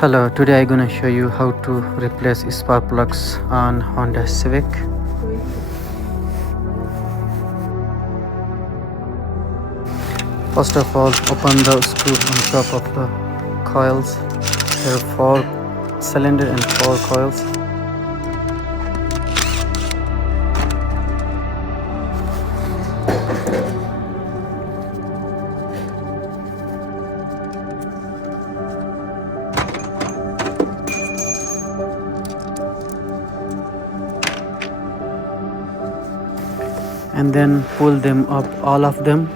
Hello, today I'm gonna show you how to replace spark plugs on Honda Civic. First of all, open the screw on top of the coils. There are 4 cylinders and 4 coils. And then pull them up, all of them.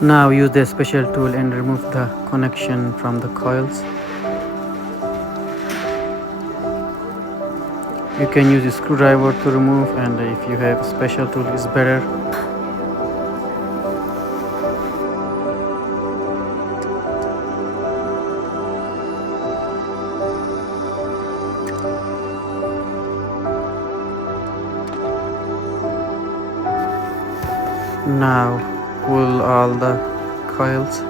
Now use the special tool and remove the connection from the coils. You can use a screwdriver to remove, and if you have a special tool is better. Now pull all the coils.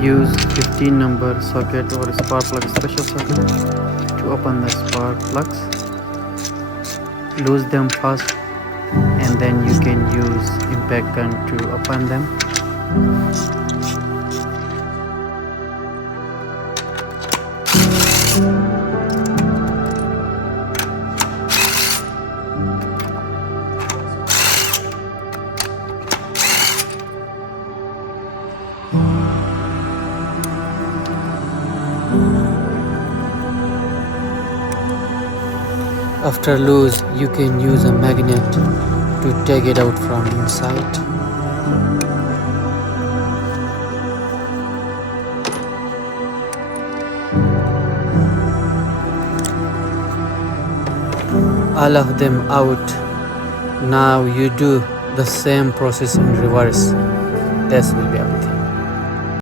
Use 15 number socket or spark plug special socket to open the spark plugs. Lose them first, and then you can use impact gun to open them. After loose, you can use a magnet to take it out from inside. All of them out. Now you do the same process in reverse. This will be everything.